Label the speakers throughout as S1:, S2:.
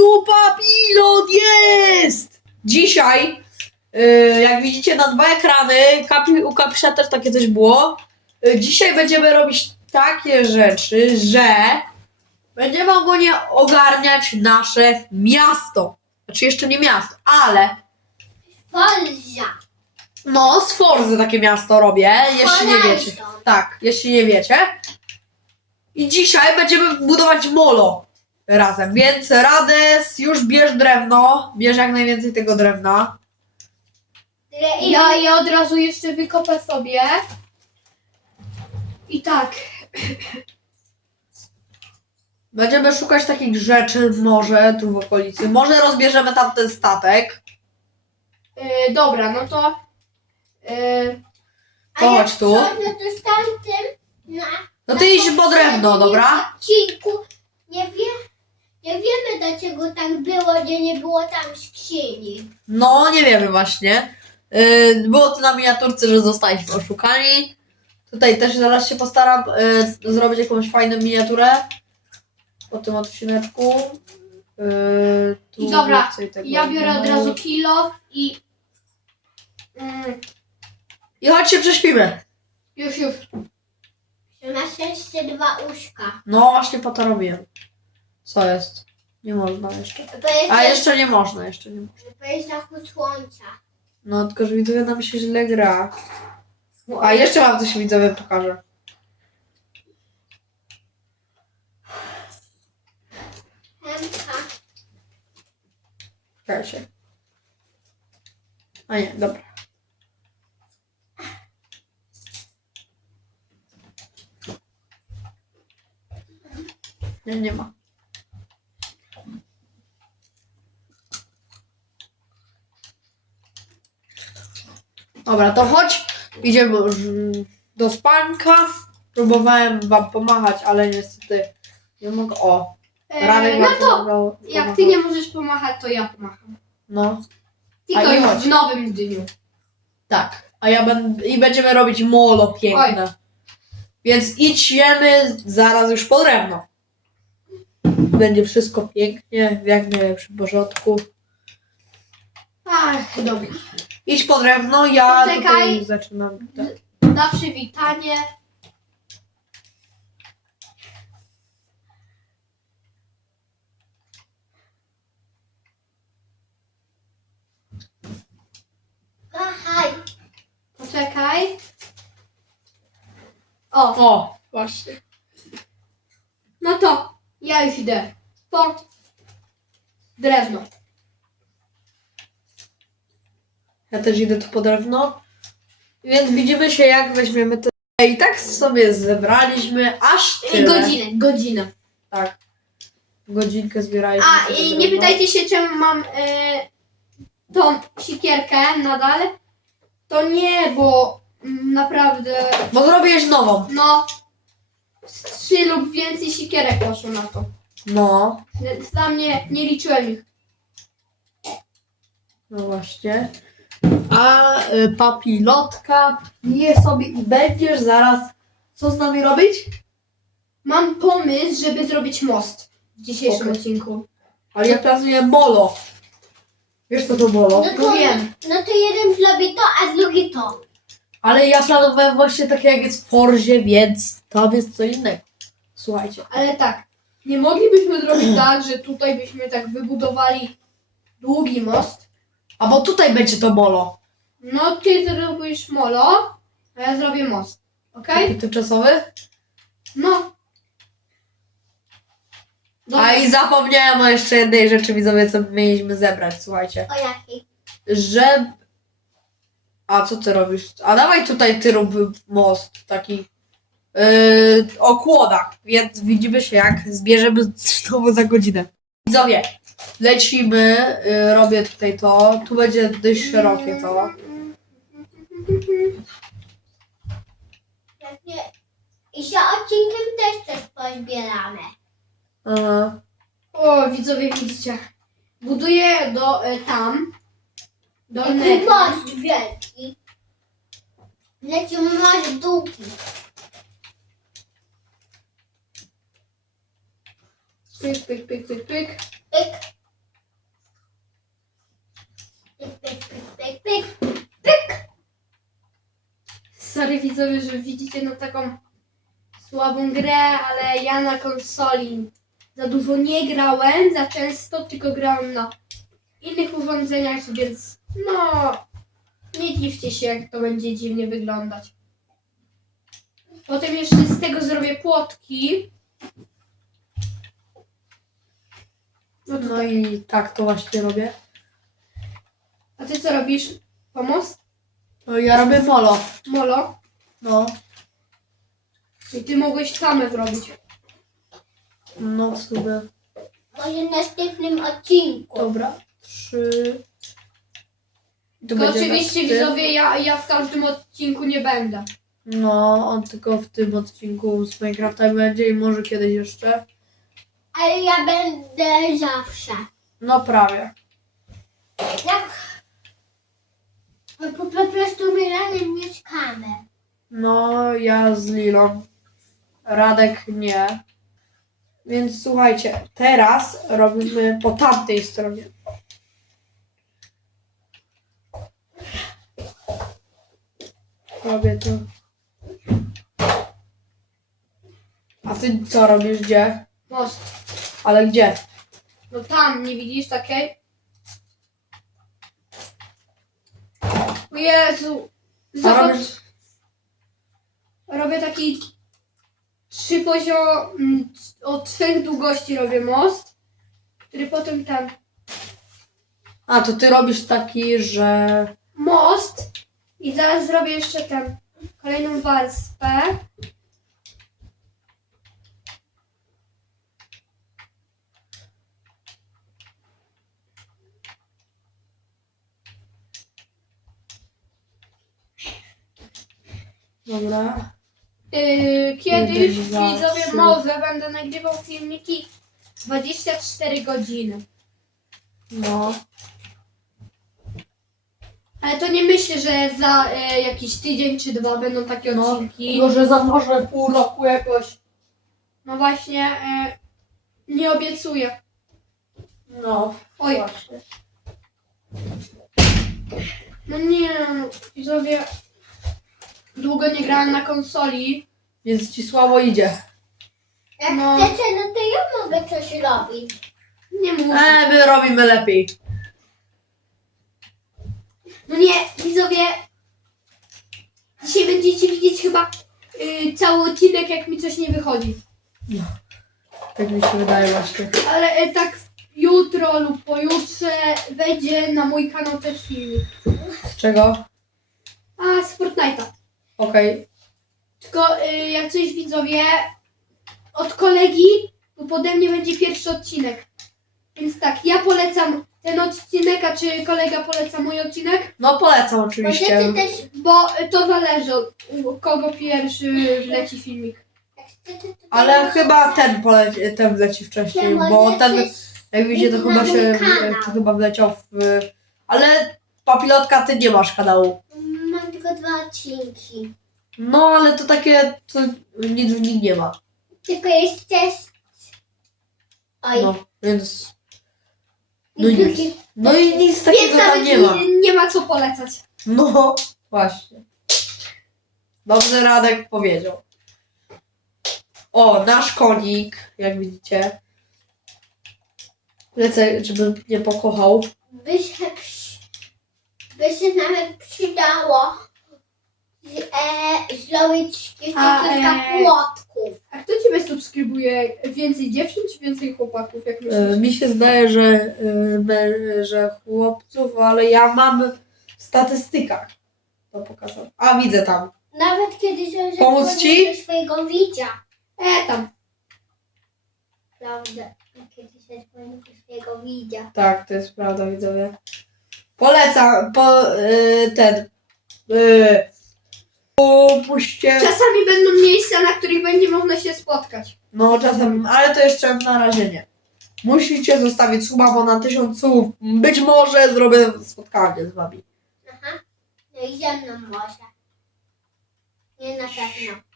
S1: tu papilot jest! Dzisiaj, yy, jak widzicie na dwa ekrany, kapi, u Kapisza też takie coś było. Yy, dzisiaj będziemy robić takie rzeczy, że będziemy ogólnie ogarniać nasze miasto. Znaczy jeszcze nie miasto, ale
S2: Polża.
S1: no z Forzy takie miasto robię, jeśli nie wiecie. Tak, jeśli nie wiecie. I dzisiaj będziemy budować molo razem, więc Rades już bierz drewno, bierz jak najwięcej tego drewna.
S2: I
S3: Ja, ja od razu jeszcze wykopę sobie. I tak,
S1: Będziemy szukać takich rzeczy może tu w okolicy. Może rozbierzemy tamten statek.
S3: y, dobra, no to y,
S2: A
S1: chodź tu.
S2: No z tamtym na,
S1: No ty idź po drewno, dobra?
S2: odcinku nie wie, nie wiemy dlaczego tak było, gdzie nie było tam skrzyni.
S1: No, nie wiemy właśnie. Yy, było to na miniaturce, że zostaliśmy oszukani. Tutaj też zaraz się postaram yy, zrobić jakąś fajną miniaturę po tym odcineczku. Yy, tu
S3: dobra,
S1: więcej tego
S3: ja biorę od
S1: nie ma.
S3: razu kilo i mm,
S1: I chodź się prześpimy.
S3: już, już.
S2: Że ma szczęście dwa uszka.
S1: No właśnie po to robiłem. Co jest? Nie można jeszcze. A jeszcze nie można, jeszcze nie można.
S2: zachód słońca.
S1: No tylko, że widzowie nam się źle gra. A jeszcze wam coś widzowie pokażę.
S2: Chemka.
S1: Czekaj się. A nie, dobra. Nie, nie ma. Dobra, to chodź. Idziemy już do spanka. Próbowałem wam pomachać, ale niestety nie mogę. O, Radek
S3: no
S1: wam
S3: to
S1: pomagał-
S3: jak
S1: pomagał.
S3: ty nie możesz pomachać, to ja pomacham.
S1: No.
S3: Tylko
S1: A
S3: już
S1: chodź.
S3: w nowym dniu.
S1: Tak, a ja będę i będziemy robić molo piękne. Więc idźmy zaraz już po drewno. Będzie wszystko pięknie, w jak najlepszym porządku.
S3: Ach, dobra.
S1: Idź po drewno, ja
S3: Poczekaj.
S1: tutaj zaczynam. Tak.
S3: Na przywitanie.
S2: Machaj.
S3: Poczekaj. O,
S1: O, właśnie.
S3: no to ja już idę. Po drewno.
S1: Ja też idę tu po drewno. Więc widzimy się jak weźmiemy to. I tak sobie zebraliśmy aż
S3: I
S1: tyle.
S3: godzinę, godzinę.
S1: Tak. Godzinkę zbieraliśmy.
S3: A
S1: sobie
S3: i nie
S1: drewno.
S3: pytajcie się, czemu mam e, tą sikierkę nadal. To nie, bo mm, naprawdę,
S1: Bo zrobiłeś nową.
S3: no, z trzy lub więcej sikierek poszło na to.
S1: No.
S3: Dla mnie nie liczyłem ich.
S1: No właśnie. A y, papilotka je sobie i będziesz zaraz. Co z nami robić?
S3: Mam pomysł, żeby zrobić most w dzisiejszym
S1: Okej.
S3: odcinku.
S1: Ale ja planuję molo. Wiesz co to molo?
S2: No
S3: No
S2: to,
S3: wiem.
S2: no to jeden zrobi to, a drugi to.
S1: Ale ja planowałem właśnie takie jak jest w Forzie, więc tam jest co innego. Słuchajcie.
S3: Ale tak, nie moglibyśmy zrobić tak, że tutaj byśmy tak wybudowali długi most.
S1: A bo tutaj będzie to molo.
S3: No, ty zrobisz molo, a ja zrobię most. Okej?
S1: Taki tymczasowy.
S3: No. Dobra.
S1: A i zapomniałem o jeszcze jednej rzeczy, widzowie, co mieliśmy zebrać, słuchajcie.
S2: O jakiej?
S1: Że... A co ty robisz? A dawaj tutaj ty rób most taki yy, o kłodach, więc widzimy się jak zbierzemy znowu za godzinę. Widzowie, lecimy, yy, robię tutaj to, tu będzie dość szerokie to.
S2: I się odcinkiem też coś pozbieramy.
S1: Aha.
S3: O, widzowie, widzicie. Buduję do y, tam. Do
S2: Taki
S3: innego.
S2: most wielki. Leci most długi.
S3: Pyk, pyk, pyk, pyk, pyk.
S2: Pyk. Pyk, pyk, pyk, pyk, pyk.
S3: Sorry widzowie, że widzicie no taką słabą grę, ale ja na konsoli za dużo nie grałem, za często tylko grałem na innych urządzeniach, więc no nie dziwcie się jak to będzie dziwnie wyglądać. Potem jeszcze z tego zrobię płotki. No to
S1: No i tak to właśnie robię.
S3: A ty co robisz? Pomost?
S1: No ja robię molo.
S3: Molo?
S1: No.
S3: I ty mogłeś tamę zrobić.
S1: No w sumie.
S2: Może w następnym odcinku.
S1: Dobra. Trzy.
S3: To oczywiście widzowie, ja, ja w każdym odcinku nie będę.
S1: No, on tylko w tym odcinku z Minecrafta będzie i może kiedyś jeszcze.
S2: Ale ja będę zawsze.
S1: No prawie.
S2: Jak... Po, po prostu my razem mieszkamy.
S1: No, ja z Lilą. Radek nie. Więc słuchajcie, teraz robimy po tamtej stronie. Robię to. A ty co robisz gdzie?
S3: Most.
S1: Ale gdzie?
S3: No tam, nie widzisz takiej? O Jezu. Zobacz,
S1: robisz...
S3: robię taki trzy poziom, mm, o trzech długości robię most, który potem tam
S1: A, to ty robisz taki, że...
S3: most i zaraz zrobię jeszcze ten kolejną warstwę.
S1: Dobra.
S3: Yy, kiedyś
S1: Jeden, dwa,
S3: widzowie
S1: trzy.
S3: może będę nagrywał filmiki 24 godziny.
S1: No.
S3: Ale to nie myślę, że za e, jakiś tydzień czy dwa będą takie
S1: No,
S3: odcinki.
S1: Może za może pół roku jakoś.
S3: No właśnie, e, nie obiecuję.
S1: No.
S3: Oj,
S1: Właśnie.
S3: no nie, no, widzowie, długo nie grałem na konsoli.
S1: Więc ci słabo idzie.
S2: Jak
S3: No.
S2: chcecie, no to ja mogę coś robić.
S3: Nie muszę.
S1: E, my robimy lepiej.
S3: No nie, widzowie, dzisiaj będziecie widzieć chyba y, cały odcinek, jak mi coś nie wychodzi.
S1: Tak mi się wydaje właśnie.
S3: Ale e, tak jutro lub pojutrze wejdzie na mój kanał też filmik.
S1: Z czego?
S3: A, z Fortnite'a.
S1: Okej.
S3: Tylko y, jak coś widzowie, od kolegi, to pode mnie będzie pierwszy odcinek. Więc tak, ja polecam ten odcinek, a czy kolega poleca mój odcinek?
S1: No polecam oczywiście.
S2: Też,
S3: Bo y, to zależy od u kogo pierwszy wleci filmik.
S2: jak chcecie, to
S1: Ale
S2: też
S1: chyba ten poleci, ten wleci wcześniej,
S2: możecie
S1: bo ten, jak widzicie, to
S2: na
S1: chyba
S2: mój
S1: się,
S2: kanał.
S1: to chyba wleciał w... Ale papilotka, ty nie masz kanału.
S2: Odcinki.
S1: No, ale to takie, to nic w nim nie ma.
S2: Tylko jest też... Oj.
S1: No, więc... No i
S2: drugi...
S1: No i nic
S3: Więc
S1: takiego tam
S3: nawet
S1: nie ma.
S3: nie, nie ma co polecać.
S1: No, właśnie. Dobrze Radek powiedział. O, nasz konik, jak widzicie. Lecę, żeby nie pokochał.
S2: by się, przy- by się nawet przydało e, zrobić jeszcze
S3: A,
S2: kilka
S3: e,
S2: płotków.
S3: A kto ciebie subskrybuje? Więcej dziewczyn czy więcej chłopaków? Jak
S1: E,
S3: myślisz?
S1: mi się zdaje, że, e, me- że chłopców, ale ja mam w statystykach to pokazał. A, widzę tam.
S2: Nawet kiedy się
S1: Pomóc ci?
S2: do swojego widzia.
S3: E, tam.
S2: Prawda. Kiedy się dzwoni do swojego widzia.
S1: Tak, to jest prawda, widzowie. Polecam, po, e, ten. E, Puśćcie.
S3: Czasami będą miejsca, na których będzie można się spotkać.
S1: No czasem, ale to jeszcze na razie nie. Musicie zostawić suba, bo na tysiąc słów być może zrobię spotkanie z wami.
S2: Aha. No i ze mną może. Nie na pewno.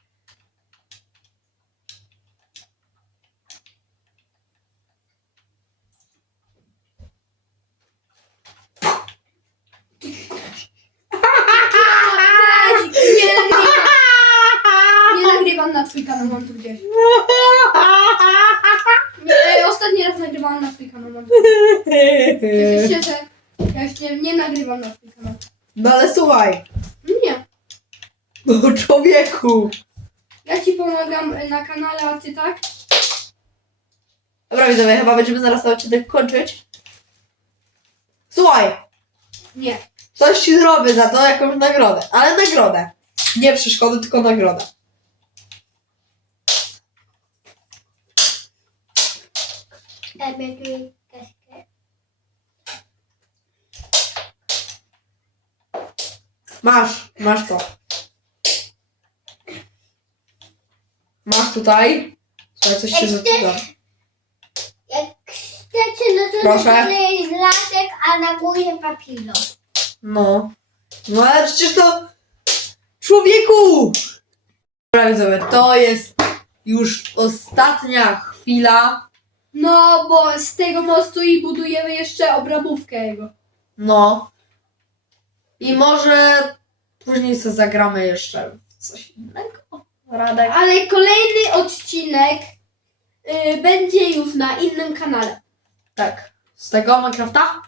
S3: Weź, nie nagrywaj. swój kanał, mam tu gdzieś. Nie, e, ostatni raz nagrywałam na swój kanał, mam tu. Szczerze, że ja jeszcze nie nagrywam na swój kanał.
S1: No ale słuchaj,
S3: Nie,
S1: no człowieku.
S3: ja ci pomagam e, na kanale, a ty tak?
S1: Dobra widzowie, chyba będziemy zaraz ten odcinek kończyć. Słuchaj,
S3: Nie.
S1: Coś ci zrobię za to, jakąś nagrodę. Ale nagrodę. Nie przeszkody, tylko nagrodę. Masz, masz to. Masz tutaj. Słuchaj, coś się zaczyna.
S2: Jak chcecie, no to
S1: Proszę.
S2: dole jest lasek, a na górze papilo.
S1: No. No ale przecież to... Człowieku! Dobra widzowie, to jest już ostatnia chwila.
S3: No, bo z tego mostu i budujemy jeszcze obramówkę jego.
S1: No. I może później sobie zagramy jeszcze w coś innego. Radek.
S3: Ale kolejny odcinek y, będzie już na innym kanale.
S1: Tak. Z tego Minecrafta?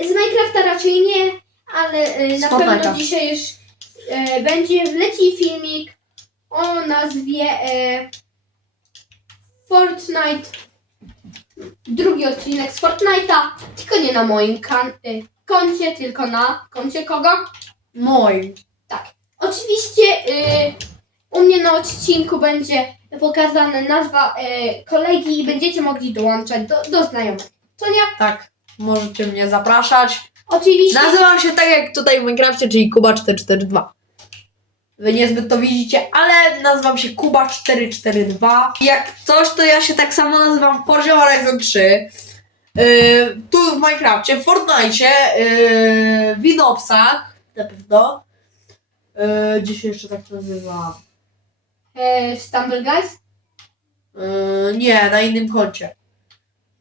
S3: Z Minecrafta raczej nie, ale y, na pewno dzisiaj już y, będzie wleci filmik o nazwie y, Fortnite. Drugi odcinek z Fortnite'a, tylko nie na moim kan- y, koncie, tylko na koncie kogo?
S1: Mój.
S3: Oczywiście y, u mnie na odcinku będzie pokazana nazwa y, kolegi i będziecie mogli dołączać do, do znajomych. Co nie?
S1: Tak. Możecie mnie zapraszać.
S3: Oczywiście.
S1: Nazywam się tak jak tutaj w Minecrafcie, czyli Kuba442. Wy niezbyt to widzicie, ale nazywam się Kuba442. Jak coś, to ja się tak samo nazywam w Forza Horizon 3. Yy, tu w Minecrafcie, w Fortnite, yy, w Inopsach, na pewno. Yy, gdzie się jeszcze tak nazywa?
S3: E, Stumble Guys?
S1: Yy, nie, na innym koncie.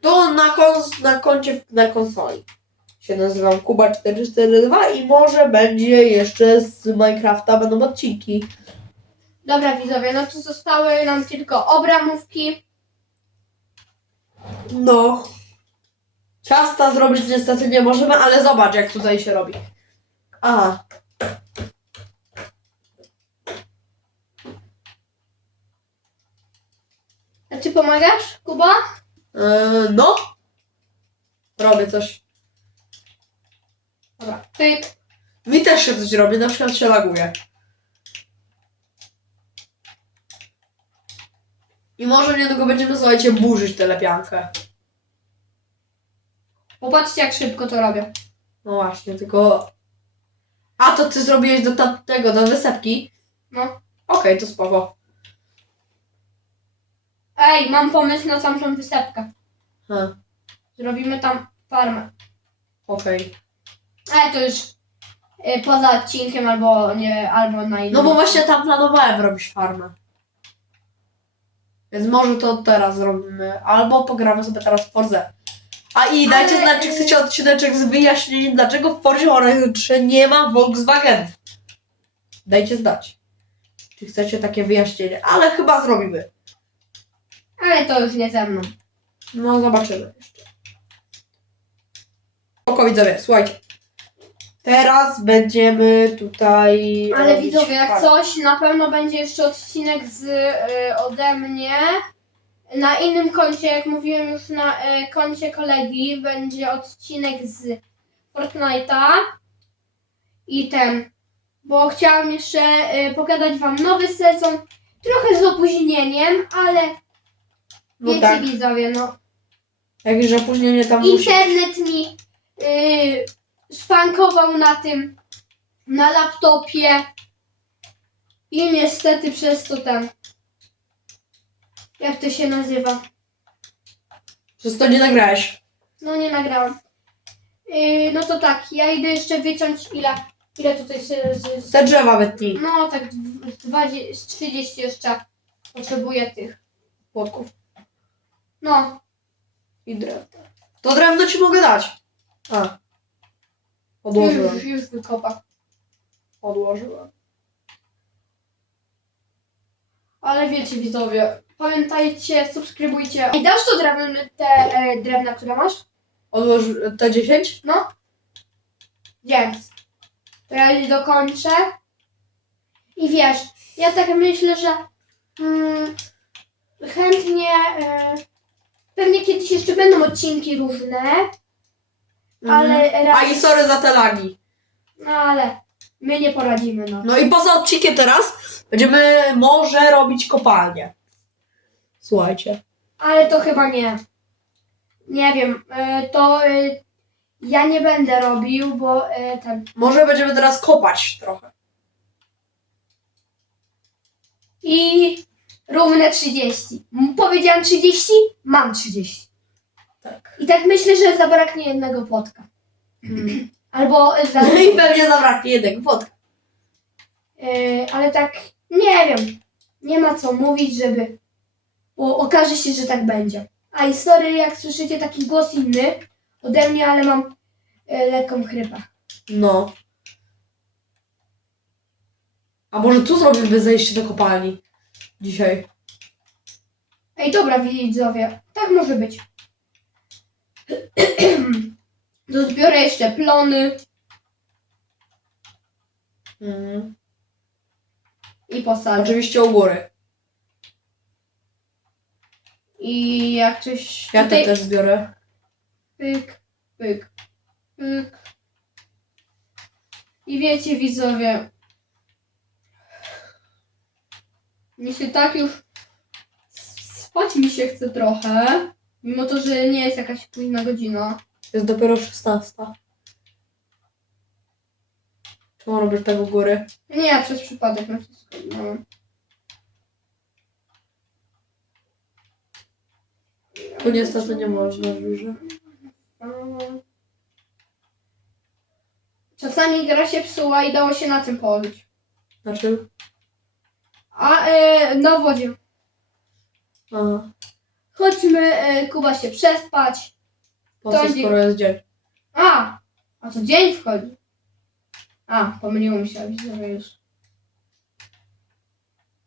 S1: To na, kons- na koncie na konsoli. Się nazywam Kuba442 i może będzie jeszcze z Minecrafta będą odcinki.
S3: Dobra widzowie, no to zostały nam tylko obramówki.
S1: No. Ciasta zrobić niestety nie możemy, ale zobacz jak tutaj się robi. A.
S3: A ty pomagasz, Kuba?
S1: Yy, no. Robię coś.
S3: Dobra. Pyk.
S1: Mi też się coś robi, na przykład się laguje. I może niedługo będziemy, słuchajcie, burzyć tę lepiankę.
S3: Popatrzcie jak szybko to robię.
S1: No właśnie, tylko... A, to ty zrobiłeś do tamtego, do wysepki?
S3: No.
S1: Okej, to spoko.
S3: Ej, mam pomysł na tamtą wysepkę.
S1: Ha,
S3: Zrobimy tam farmę.
S1: okej.
S3: Ale to już y, poza odcinkiem albo nie, albo na innym.
S1: No bo właśnie tam planowałem robić farmę. Więc może to teraz zrobimy. Albo pogramy sobie teraz w Forze. A i dajcie
S3: Ale,
S1: znać, czy
S3: y-
S1: chcecie odcineczek z wyjaśnieniem, dlaczego w Forzie Horizon 3 nie ma Volkswagen. Dajcie znać. Czy chcecie takie wyjaśnienie. Ale chyba zrobimy.
S3: Ale to już nie ze mną.
S1: No, zobaczymy jeszcze. Spoko widzowie, słuchajcie. Teraz będziemy tutaj.
S3: Ale
S1: robić
S3: widzowie, jak coś, na pewno będzie jeszcze odcinek z y, ode mnie. Na innym koncie, jak mówiłem już na y, koncie kolegi, będzie odcinek z Fortnite'a i ten. Bo chciałam jeszcze y, pokazać Wam nowy sezon. Trochę z opóźnieniem, ale
S1: No
S3: wiecie
S1: tak,
S3: widzowie, no.
S1: jakieś opóźnienie tam musi.
S3: Internet mi y, szwankował na tym, na laptopie i niestety przez to ten, jak to się nazywa,
S1: Przez to nie nagrałeś.
S3: no nie nagrałam. Y, no to tak, ja idę jeszcze wyciąć ile, ile tutaj się, z,
S1: Te drzewa wytnij.
S3: no tak dw- z 20, z 30 jeszcze potrzebuję tych,
S1: Płotków
S3: no,
S1: i drewna. To drewno ci mogę dać. A. Odłożyłem.
S3: już, już wykopa.
S1: Odłożyłem.
S3: Ale wiecie widzowie, pamiętajcie, subskrybujcie. I dasz to drewno, te e, drewna, które masz?
S1: Odłoż te 10?
S3: No. Dzięki. To ja je dokończę. I wiesz, ja tak myślę, że mm, chętnie, e, pewnie kiedyś jeszcze będą odcinki różne, ale
S1: A
S3: raz,
S1: i sorry za te lagi.
S3: no ale my nie poradzimy, no.
S1: No i poza odcinkiem teraz będziemy może robić kopalnię. Słuchajcie.
S3: Ale to chyba nie. Nie wiem, e, to e, ja nie będę robił, bo e, ten.
S1: Może będziemy teraz kopać trochę.
S3: I równe 30. M- Powiedziałam 30, mam 30.
S1: Tak.
S3: I tak myślę, że zabraknie jednego płotka. Albo e, za,
S1: No i pewnie zabraknie jednego wodka.
S3: e, ale tak nie wiem. Nie ma co mówić, żeby. Bo okaże się, że tak będzie. A i sorry, jak słyszycie taki głos inny ode mnie, ale mam e, lekką chrypę.
S1: No. A może tu zrobimy zejście do kopalni? Dzisiaj.
S3: Ej, dobra, widzowie, tak może być. To zbiorę jeszcze plony
S1: Mhm.
S3: i posadzę.
S1: Oczywiście u góry.
S3: I jak coś
S1: Ja
S3: tutaj...
S1: te też zbiorę.
S3: Pyk, pyk, pyk. I wiecie, widzowie, mi się tak już spać mi się chce trochę, mimo to, że nie jest jakaś późna godzina.
S1: Jest dopiero 16. Czy mam robić tak u góry?
S3: Nie, przez przypadek na wszystko. No.
S1: Tu niestety nie można że
S3: Czasami gra się psuła i dało się na tym położyć.
S1: Znaczy?
S3: A e, na wodzie.
S1: Aha.
S3: Chodźmy, e, Kuba się przespać.
S1: Po co skoro jest dzień?
S3: A, a to dzień wchodzi. A, pomyliło mi się, widzę już.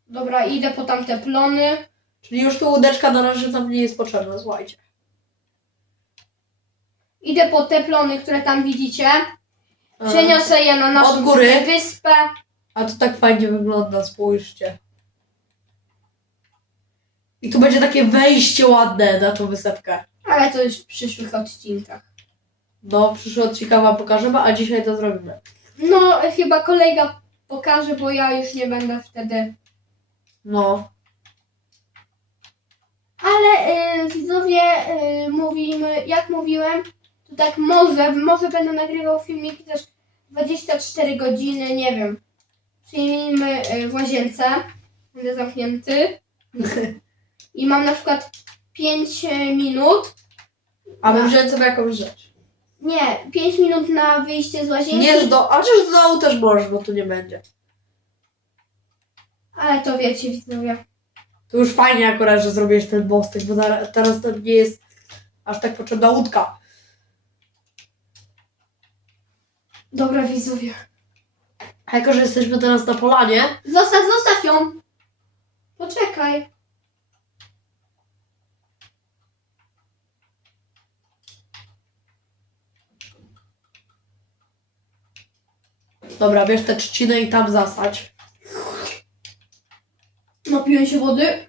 S3: Dobra, idę po tamte plony.
S1: Czyli już tu łódeczka na razie tam nie jest potrzebna, słuchajcie.
S3: Idę po te plony, które tam widzicie.
S1: A,
S3: Przeniosę je na naszą
S1: góry?
S3: wyspę.
S1: a to tak fajnie wygląda, spójrzcie. I tu będzie takie wejście ładne na tą wysepkę.
S3: Ale to już w przyszłych odcinkach.
S1: No, przyszły odcinka wam pokażemy, a dzisiaj to zrobimy.
S3: No, chyba kolega pokaże, bo ja już nie będę wtedy.
S1: No,
S3: Ale y, widzowie, y, mówimy, jak mówiłem, to tak może, może będę nagrywał filmiki też 24 godziny, nie wiem. Przyjmijmy y, w łazience, będę zamknięty i mam na przykład 5 minut,
S1: aby
S3: No.
S1: wziąć sobie jakąś rzecz.
S3: nie, 5 minut na wyjście z łazienki,
S1: Nie z do, a czy z dołu też możesz, bo tu nie będzie.
S3: ale to wiecie widzowie.
S1: To już fajnie akurat, że zrobiłeś ten mostek, bo zara- teraz to nie jest aż tak potrzebna łódka.
S3: Dobra widzowie.
S1: A jako, że jesteśmy teraz na polanie,
S3: Zostaw, zostaw ją! Poczekaj.
S1: Dobra, bierz tę trzcinę i tam zasadź.
S3: Napiłem się wody.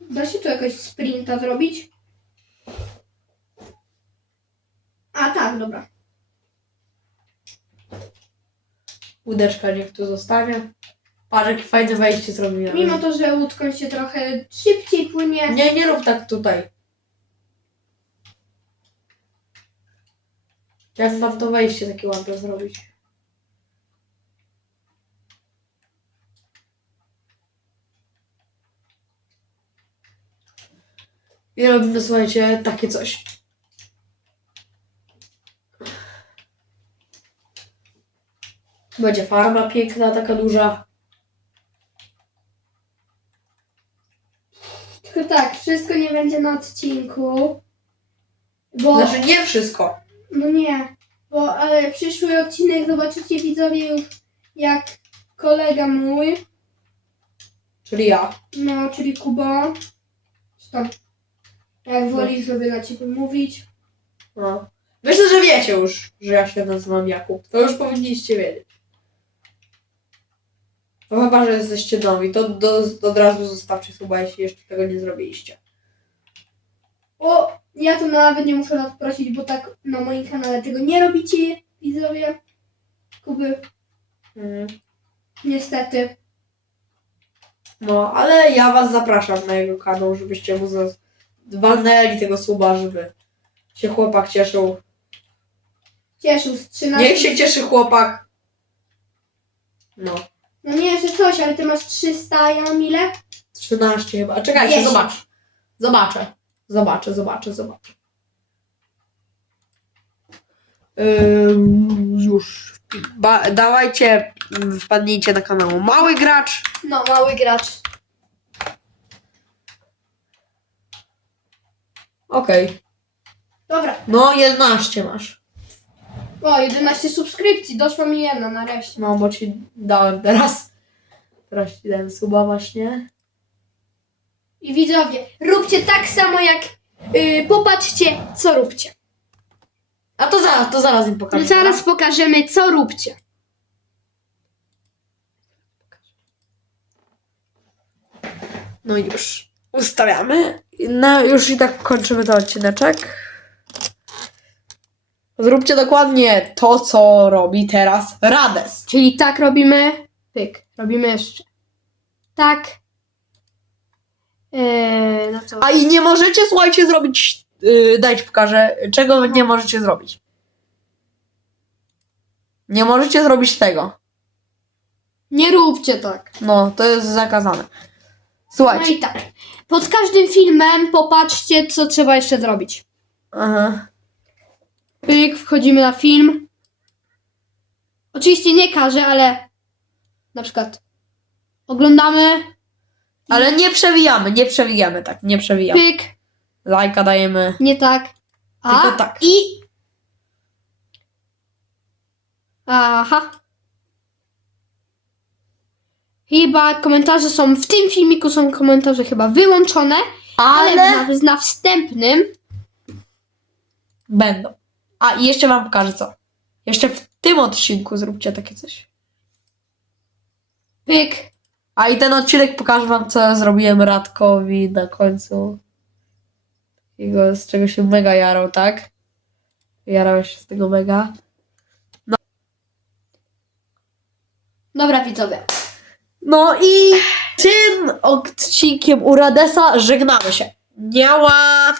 S3: Da się tu jakoś sprinta zrobić? A tak, dobra.
S1: Łódeczka niech tu zostanie. Patrz, jakie fajne wejście zrobiłem.
S3: Mimo to, że łódką się trochę szybciej płynie.
S1: Nie, nie rób tak tutaj. Jak mam to wejście takie ładne zrobić? I robimy, słuchajcie, takie coś. Będzie farma piękna, taka duża.
S3: Tylko tak, wszystko nie będzie na odcinku. Bo,
S1: Znaczy nie wszystko.
S3: No nie, Bo, ale przyszły odcinek zobaczycie widzowie już jak kolega mój,
S1: Czyli ja.
S3: no czyli Kuba, czy tam jak wolisz, żeby na ciebie mówić.
S1: No. Myślę, że wiecie już, że ja się nazywam Jakub. To już powinniście wiedzieć. No chyba, że jesteście nowi, to do, od razu zostawcie suba, jeśli jeszcze tego nie zrobiliście.
S3: O, ja to nawet nie muszę was prosić, bo tak na moim kanale tego nie robicie, widzowie. Kuby,
S1: Mhm.
S3: niestety.
S1: No, ale ja was zapraszam na jego kanał, żebyście mu za- walnęli tego suba, żeby się chłopak cieszył.
S3: Cieszył z 13.
S1: Niech się cieszy chłopak. No,
S3: No nie, że coś, ale ty masz 300, ja mam ile?
S1: 13 chyba. Czekajcie,
S3: Dziesięć.
S1: zobacz. Zobaczę. Zobaczę, zobaczę, zobaczę. Ym, już. Ba- dawajcie, wpadnijcie na kanał Mały Gracz.
S3: No, mały gracz.
S1: Okej.
S3: Dobra.
S1: No, 11 masz.
S3: O, 11 subskrypcji, doszła mi jedna nareszcie.
S1: No, bo ci dałem teraz. Teraz ci dałem suba właśnie.
S3: I widzowie, róbcie tak samo jak. Yy, popatrzcie, co róbcie.
S1: A to zaraz, to zaraz im pokażę.
S3: Zaraz pokażemy, co róbcie.
S1: No już. Ustawiamy. No już i tak kończymy ten odcineczek. Zróbcie dokładnie to, co robi teraz Rades.
S3: Czyli tak robimy. Pyk, robimy jeszcze. Tak. Eee, no?
S1: A i nie możecie, słuchajcie, zrobić. Yy, dajcie pokażę, czego nie możecie zrobić. Nie możecie zrobić tego.
S3: Nie róbcie tak.
S1: No, to jest zakazane.
S3: No
S1: Słuchajcie.
S3: i tak. Pod każdym filmem popatrzcie, co trzeba jeszcze zrobić.
S1: Aha.
S3: Pyk, wchodzimy na film. Oczywiście nie każę, ale na przykład oglądamy,
S1: Ale nie przewijamy, nie przewijamy tak, nie przewijamy.
S3: pyk,
S1: Lajka dajemy.
S3: nie tak. A,
S1: Tylko tak.
S3: i... Aha. Chyba komentarze są, w tym filmiku są komentarze chyba wyłączone, ale,
S1: Ale
S3: na, na wstępnym
S1: będą. A i jeszcze wam pokażę co. Jeszcze w tym odcinku zróbcie takie coś.
S3: pyk,
S1: A i ten odcinek pokażę wam, co zrobiłem Radkowi na końcu. Jego, z czego się mega jarał, tak? Jarał się z tego mega.
S3: dobra widzowie.
S1: No i tym odcinkiem u Radesa żegnamy się. Niała!